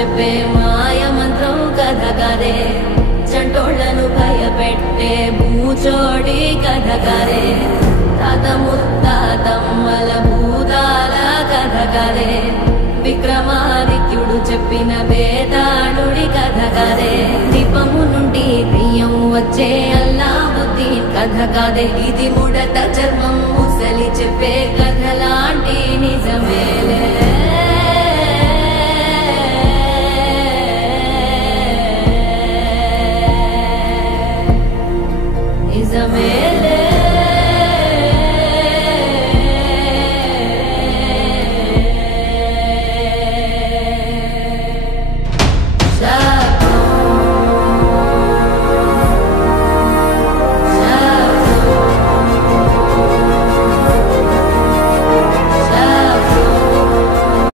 చెప్పే మాయ మంత్రం కథ కదే చంటోళ్లను భయపెట్టే భూచోడి కథ కదే తాత ముత్తాతమ్మల భూతాల కథ కదే విక్రమాదిత్యుడు చెప్పిన వేదాళుడి కథ కదే దీపము నుండి బియ్యం వచ్చే అల్లావుద్దీన్ కథ కదే ఇది ముడత చర్మం ముసలి చెప్పే కథ లాంటి నిజమే